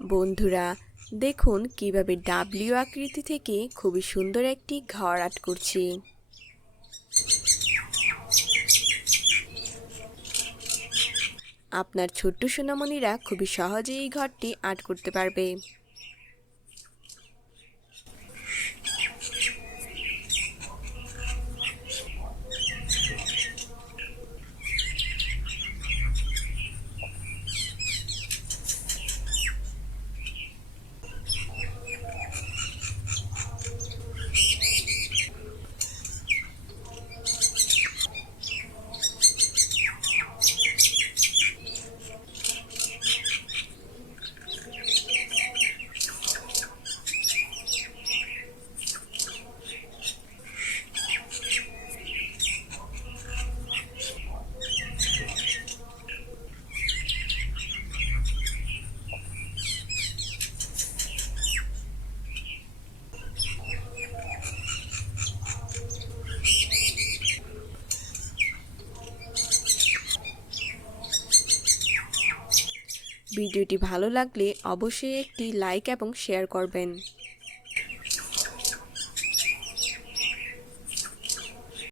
বন্ধুরা, দেখুন কিভাবে ডাব্লিউ আকৃতি থেকে খুবই সুন্দর একটি ঘর আর্ট করছি। আপনার ছোট্ট সোনামণিরা খুবই সহজেই এই ঘরটি আর্ট করতে পারবে। ভিডিওটি ভালো লাগলে অবশ্যই একটি লাইক এবং শেয়ার করবেন।